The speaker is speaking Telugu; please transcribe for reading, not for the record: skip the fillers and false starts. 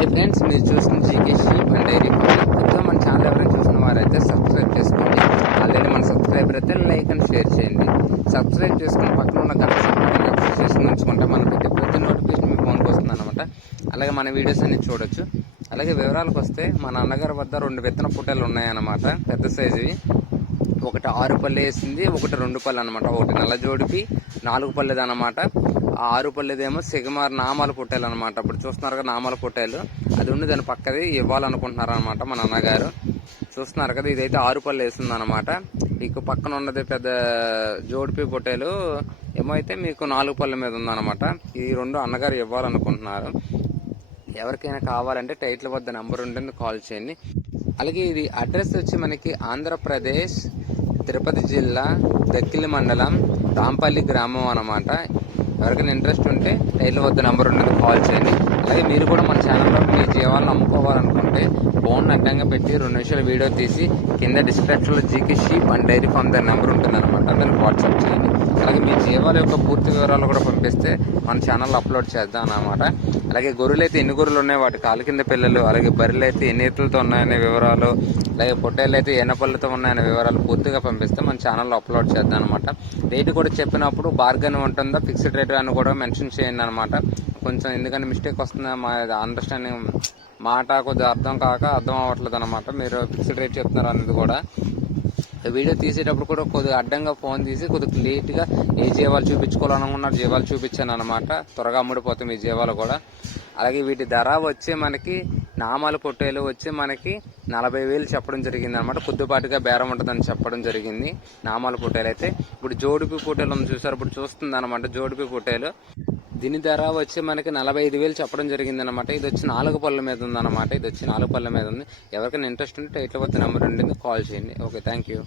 హాయ్ ఫ్రెండ్స్, మీరు చూస్తున్న GK sheep and dairy farm. కొత్తగా మన ఛానల్ ఎవరైనా చూసిన వారైతే సబ్స్క్రైబ్ చేసుకోండి. ఆల్రెడీ మన సబ్స్క్రైబర్ అయితే లైక్ అండ్ షేర్ చేయండి. సబ్స్క్రైబ్ చేసుకుని పక్కన ఉన్న గంట సింబల్ని చేసి ఉంచుకుంటే మనం పెట్టే ప్రతి నోటిఫికేషన్ మీ ఫోన్కి వస్తుంది అనమాట. అలాగే మన వీడియోస్ అన్ని చూడొచ్చు. అలాగే వివరాలకు వస్తే మా నాన్నగారి వద్ద 2 విత్తన పుట్టలు ఉన్నాయన్నమాట, పెద్ద సైజువి. ఒకటి 6 పళ్ళు వేసింది, ఒకటి 2 పళ్ళు అనమాట. ఒకటి నల్ల జోడిపి 4 పళ్ళది అనమాట. ఆ 6 పళ్ళదేమో సిగమార్ నామాలు పుట్టాలు అనమాట. ఇప్పుడు చూస్తున్నారు కదా నామాలు పుట్టాలు, అది ఉండి దాని పక్కది ఇవ్వాలనుకుంటున్నారు అనమాట మా నాన్నగారు. చూస్తున్నారు కదా, ఇదైతే 6 పళ్ళు వేస్తుంది అనమాట. మీకు పక్కన ఉన్నది పెద్ద జోడిపి పొట్టేలు ఏమో అయితే మీకు 4 పళ్ళ మీద ఉందన్నమాట. ఈ 2 అన్నగారు ఇవ్వాలనుకుంటున్నారు. ఎవరికైనా కావాలంటే టైటిల్ వద్ద నెంబర్ ఉంటుంది, కాల్ చేయండి. అలాగే ఇది అడ్రస్ వచ్చి మనకి ఆంధ్రప్రదేశ్ తిరుపతి జిల్లా దక్కిలి మండలం రాంపల్లి గ్రామం అన్నమాట. ఎవరికైనా ఇంట్రెస్ట్ ఉంటే టైటిల్ వద్ద నెంబర్ ఉంటుంది, కాల్ చేయండి. అలాగే మీరు కూడా మన ఛానల్లో మీ జీవాలను అమ్ముకోవాలనుకుంటే ఫోన్ అడ్డంగా పెట్టి 2 నిమిషాలు వీడియో తీసి కింద డిస్క్రిప్షన్లో GK sheep and dairy farm దాని నెంబర్ ఉంటుంది అనమాట, దాన్ని వాట్సాప్ చేయండి. అలాగే మీ జీవాల యొక్క పూర్తి వివరాలు కూడా పంపిస్తే మన ఛానల్లో అప్లోడ్ చేద్దాం అన్నమాట. అలాగే గొర్రెలు అయితే ఎన్ని గొర్రెలు ఉన్నాయి, వాటి కాలు కింద పిల్లలు, అలాగే బర్రెలు అయితే ఎన్ని ఎత్తులతో ఉన్నాయనే వివరాలు, అలాగే పొట్టేళ్ళు అయితే ఎన్న పళ్ళతో ఉన్నాయనే వివరాలు పూర్తిగా పంపిస్తే మన ఛానల్లో అప్లోడ్ చేద్దాం అనమాట. రేటు కూడా చెప్పినప్పుడు బార్గెన్ ఉంటుందా, ఫిక్స్డ్ రేట్ అని కూడా మెన్షన్ చేయండి అనమాట. కొంచెం ఎందుకంటే మిస్టేక్ వస్తుందా, మా అండర్స్టాండింగ్ మాట కొద్దిగా అర్థం అవ్వట్లేదు అనమాట. మీరు ఫిక్స్డ్ రేట్ చెప్తున్నారు అనేది కూడా. వీడియో తీసేటప్పుడు కూడా కొద్దిగా అడ్డంగా ఫోన్ తీసి కొద్దిగా లేట్గా ఏ జీవాలు చూపించుకోవాలనుకున్నారు జీవాలు చూపించాను అనమాట. త్వరగా అమ్ముడిపోతాయి మీ జీవాలు కూడా. అలాగే వీటి ధర వచ్చి మనకి నామాల పొట్టేలు వచ్చి మనకి 40,000 చెప్పడం జరిగింది అనమాట. కొద్దిపాటిగా బేరం ఉంటుందని చెప్పడం జరిగింది. నామాల పొట్టేలు అయితే ఇప్పుడు జోడిపి పొట్టేలు ఉంది చూసారు, ఇప్పుడు చూస్తుంది అనమాట జోడిపి పొట్టేలు. దీని ధర వచ్చి మనకి 45,000 చెప్పడం జరిగింది అనమాట. ఇది వచ్చి 4 పళ్ళ మీద ఉందన్నమాట. ఇది వచ్చి 4 పళ్ళ మీద ఉంది. ఎవరికైనా ఇంట్రెస్ట్ ఉంటే టైటిల్ వద్ద నెంబర్ ఉంటుంది, కాల్ చేయండి. Okay, thank you.